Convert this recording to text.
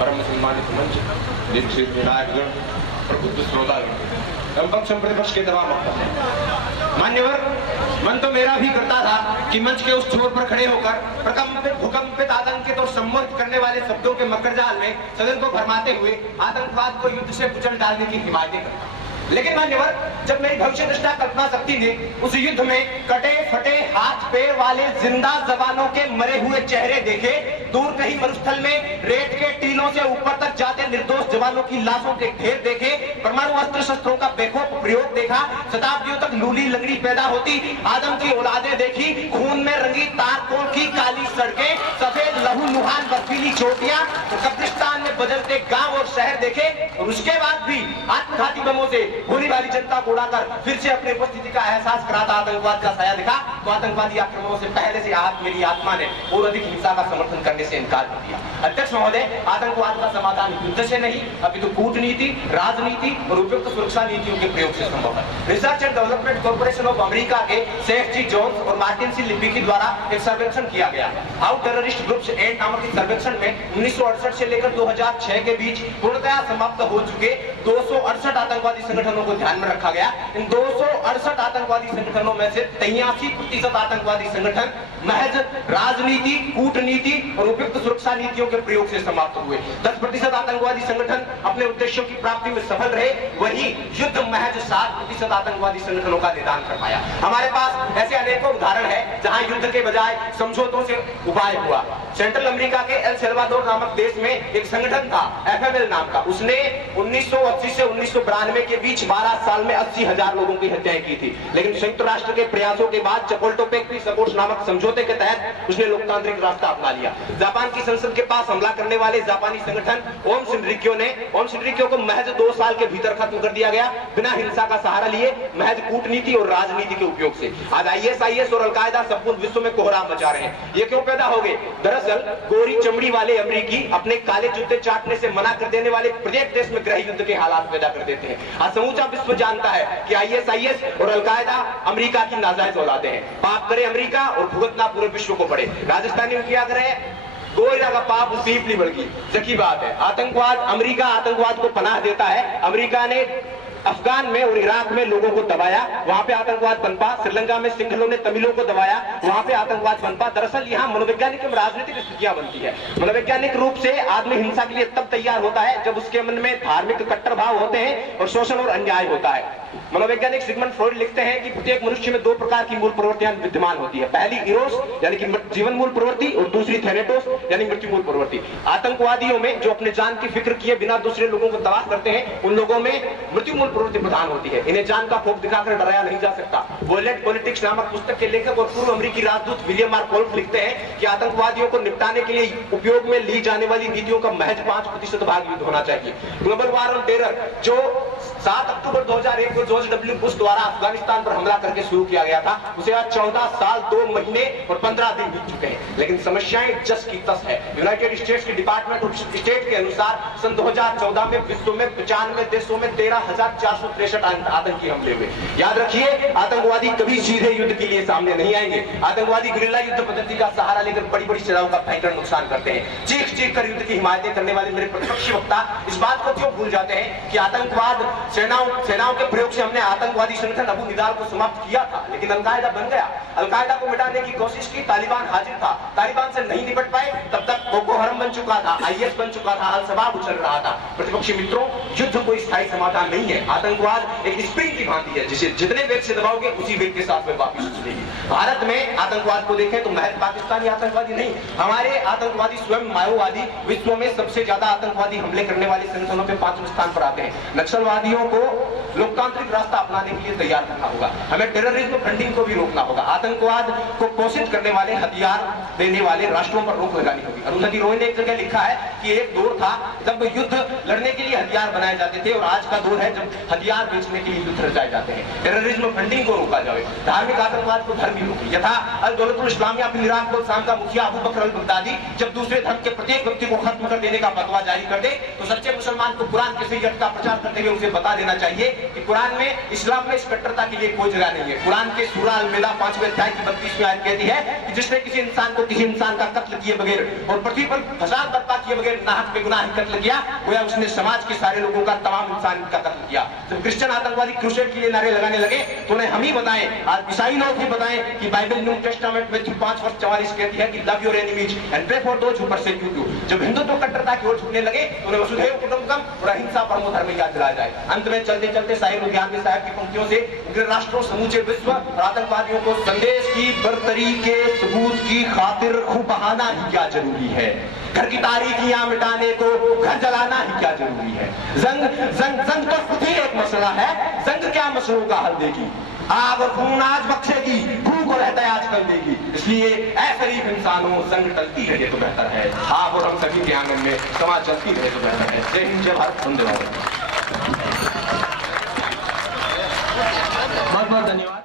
परम सम्मानित मंच, दीक्षित विधायकगण, प्रबुद्ध श्रोतागण, पक्ष प्रतिपक्ष के तमाम मान्यवर, मन तो मेरा भी करता था कि मंच के उस छोर पर खड़े होकर प्रकंपित, भूकंपित, आतंकित और सम्मोहित करने वाले शब्दों के मकरजाल में सदन को भरमाते हुए आतंकवाद को युद्ध से कुचल डालने की हिमायतें करता। लेकिन मान्यवर, जब मेरी भविष्य दृष्टा कल्पना शक्ति ने उस युद्ध में कटे फटे हाथ पैर वाले जिंदा जवानों के मरे हुए चेहरे देखे, दूर कहीं मरुस्थल में रेत के टीलों से ऊपर तक जाते निर्दोष जवानों की लाशों के ढेर देखे, परमाणु अस्त्र शस्त्रों का बेखौफ प्रयोग देखा, शताब्दियों तक लूली लंगड़ी पैदा होती आदम की औलादें देखी, खून में रंगी तारकोल की काली सड़कें, सफेद लहू लुहान बर्फीली चोटियां, कब्रिस्तान में बदलते गांव और शहर देखे, और उसके बाद भी आत्मघाती बमों से भोली भाली जनता को उड़ाकर फिर से अपनी उपस्थिति का एहसास कराता आतंकवाद का साया दिखा, तो आतंकवादी आक्रमणों से पहले से मेरी आत्मा ने और अधिक हिंसा का समर्थन करने से इनकार कर दिया। अध्यक्ष महोदय, आतंकवाद का समाधान युद्ध से नहीं, अपितु कूटनीति, राजनीति और उपयुक्त सुरक्षा नीतियों के प्रयोग से संभव है। Research and development corporation of America के सेफ जी जोन्स और मार्टिन सी लिपिकी द्वारा एक सर्वेक्षण किया गया। हाउ टेररिस्ट ग्रुप्स एंड नामक इस सर्वेक्षण में 1968 से लेकर 2006 के बीच पूर्णतया समाप्त हो चुके 268 आतंकवादी संगठनों को ध्यान में रखा गया। इन 268 आतंकवादी संगठनों में से 83% आतंकवादी संगठन महज राजनीति, कूटनीति और उपयुक्त सुरक्षा नीतियों के प्रयोग से समाप्त हुए। 10% आतंकवादी संगठन अपने उद्देश्यों की प्राप्ति में सफल रहे, वही युद्ध महज 7% आतंकवादी संगठनों का निदान कर पाया। हमारे पास ऐसे अनेकों उदाहरण है जहां युद्ध के बजाय समझौतों से उपाय हुआ। सेंट्रल अमेरिका के एल सल्वाडोर नामक देश में एक संगठन था FML नाम का, उसने 1980 से 1992 के बीच 12 साल में 80,000 लोगों की हत्याएं की थी। लेकिन संयुक्त राष्ट्र के प्रयासों के बाद चपोल्टोपेक पीस अकोर्ड्स नामक समझौते के तहत उसने लोकतांत्रिक रास्ता अपना लिया। जापान की संसद के पास हमला करने वाले जापानी संगठन ओम शिनरिक्यो को महज 2 साल के भीतर खत्म कर दिया गया, बिना हिंसा का सहारा लिए, महज कूटनीति और राजनीति के उपयोग से। आज ISIS और अलकायदा संपूर्ण विश्व में कोहराम मचा रहे हैं। ये क्यों पैदा हो गए? दरअसल गोरी चमड़ी वाले अमेरिकी अपने काले जूते चाटने से मना कर देने वाले प्रत्येक देश में गृह युद्ध के हालात पैदा कर देते हैं। आज समूचा विश्व जानता है कि ISIS और अलकायदा अमेरिका की नाजायज औलादे हैं। पाप करे अमेरिका और भुगतना पूरे विश्व को पड़े। राजस्थानी में क्या करे, गोयरा का पाप पीपली बड़की जकी बात है। आतंकवाद, अमेरिका आतंकवाद को पनाह देता है। अमेरिका ने अफगान में और इराक में लोगों को दबाया, वहां पे आतंकवाद पनपा। श्रीलंका में सिंघलों ने तमिलों को दबाया, वहां पे आतंकवाद पनपा। दरअसल यहाँ मनोवैज्ञानिक एवं राजनीतिक स्थितियां बनती है। मनोवैज्ञानिक रूप से आदमी हिंसा के लिए तब तैयार होता है जब उसके मन में धार्मिक कट्टर भाव होते हैं और शोषण और अन्याय होता है। मनोवैज्ञानिक सिगमंड फ्रॉइड लिखते हैं कि प्रत्येक मनुष्य में 2 प्रकार की मूल प्रवृत्तियां विद्यमान होती है। पहली इरोस यानी कि जीवन मूल प्रवृत्ति, और दूसरी थेनेटोस यानी मृत्यु मूल प्रवृत्ति। आतंकवादियों में जो अपने जान की फिक्र किए बिना दूसरे लोगों को तबाह करते हैं, उन लोगों में मृत्यु मूल प्रवृत्ति प्रधान होती है। इन्हें जान का खौफ दिखाकर डराया नहीं जा सकता। वॉयलेंट पॉलिटिक्स नामक पुस्तक के लेखक और पूर्व अमेरिकी राजदूत विलियम आर कोल्फ लिखते हैं कि आतंकवादियों को निपटाने के लिए उपयोग में ली जाने वाली नीतियों का महज 5% भाग युद्ध होना चाहिए। ग्लोबल वार ऑन टेरर जो 7 अक्टूबर 2001 को जॉर्ज डब्ल्यू बुश द्वारा अफगानिस्तान पर हमला करके शुरू किया गया था, उसे आज 14 साल 2 महीने और 15 दिन बीत चुके हैं। लेकिन समस्याएं जस की तस है। यूनाइटेड स्टेट्स के डिपार्टमेंट ऑफ स्टेट के अनुसार सन 2014 में विश्व में 95 देशों में 13,463 आतंकी हमले हुए। याद रखिए, आतंकवादी कभी सीधे युद्ध के लिए सामने नहीं आएंगे। आतंकवादी गुरिल्ला युद्ध पद्धति का सहारा लेकर बड़ी बड़ी सेनाओं का भयंकर नुकसान करते हैं। चीख चीख कर युद्ध की हिमायतें करने वाले मेरे प्रतिपक्षी वक्ता इस बात को क्यों भूल जाते हैं कि आतंकवाद सेनाओं के प्रयोग से हमने आतंकवादी संगठन अबू निदाल को समाप्त किया था, लेकिन अलकायदा बन गया। अलकायदा को मिटाने की कोशिश की, तालिबान हाजिर था, तालिबान से नहीं निपट पाए, तब तक बोको हरम बन चुका था, IS बन चुका था, अल शबाब उछल रहा था। प्रतिपक्षी मित्रों, युद्ध कोई स्थायी समाधान नहीं है। आतंकवाद एक स्प्रिंग की भांति है, जिसे जितने वेग से दबाओगे उसी वेग के साथ में वापस उछलेगी। भारत में आतंकवाद को देखें तो महज पाकिस्तानी आतंकवादी नहीं, हमारे आतंकवादी स्वयं माओवादी विश्व में सबसे ज्यादा आतंकवादी हमले करने वाले संगठनों पे 5वें स्थान पर आते हैं। नक्सलवादियों को लोकतांत्रिक रास्ता अपनाने के लिए तैयार करना होगा। हमें टेररिज्म फंडिंग को भी रोकना होगा। आतंकवाद को पोषित करने वाले, हथियार देने वाले राष्ट्रों पर रोक लगानी होगी। अरुंधति रॉय ने एक जगह लिखा है कि एक दौर था जब युद्ध लड़ने के लिए हथियार बनाए जाते थे, और आज का दौर है जब हथियार बेचने के लिए युद्ध रचाए जाते हैं, टेररिज्म फंडिंग को रोका जाए, धार्मिक आतंकवाद को धर्म ही रोके। यथा अल-दौलतुल इस्लामिया बिन इराक को शाम का मुखिया अबू बकर अल-बगदादी जब दूसरे धर्म के प्रत्येक व्यक्ति को खत्म कर देने का फतवा जारी कर दे तो सच्चे मुसलमान को कुरान के सही अर्थ का प्रचार करते हुए उसे बता देना चाहिए कि कुरान में, इस्लाम में इस कट्टरता के लिए कोई जगह नहीं है। कुरान के सूरा अल-मैदा 5वें अध्याय की 32वीं आयत कहती है कि जिसने किसी इंसान को किसी इंसान का कत्ल किए बगैर और पृथ्वी पर फसाद बर्पा किए बगैर नाहक बेगुनाह कत्ल किया, गोया उसने समाज के सारे लोगों का, तमाम इंसान का कत्ल किया। जब क्रिश्चियन आतंकवादी क्रूसेड के लिए नारे लगाने लगे तो उन्हें हम ही बताएं, आज ईसाई लोग भी बताएं कि बाइबल न्यू टेस्टामेंट में 5:44 कहती है कि love your enemies and pray for those who persecute you. जब हिंदुत्व कट्टरता की ओर झुकने लगे तो उन्हें वसुधैव कुटुंबकम और अहिंसा परमो धर्म याद दिलाया जाए। अंत में चलते चलते साहिब लुधियानवी साहब की पंक्तियों से उग्र राष्ट्रों, समूचे विश्व और आतंकवादियों को संदेश की बरतरी के सबूत की खातिर खूब बहाना ही क्या जरूरी है, घर की तारीखियां मिटाने को घर जलाना ही क्या जरूरी है। जंग जंग जंग तो खुद ही एक मसला है, जंग क्या मसलों का हल देगी, आग और खून आज बख्शेगी, भूख और रहता आज कल देगी। इसलिए ऐ शरीफ इंसानों, जंग टलती रहे तो बेहतर है, आप और हम सभी के आंगन में समाज चलती रहे तो बेहतर है। जय हिंद, जय भारत, वंदे मातरम। बहुत बहुत धन्यवाद।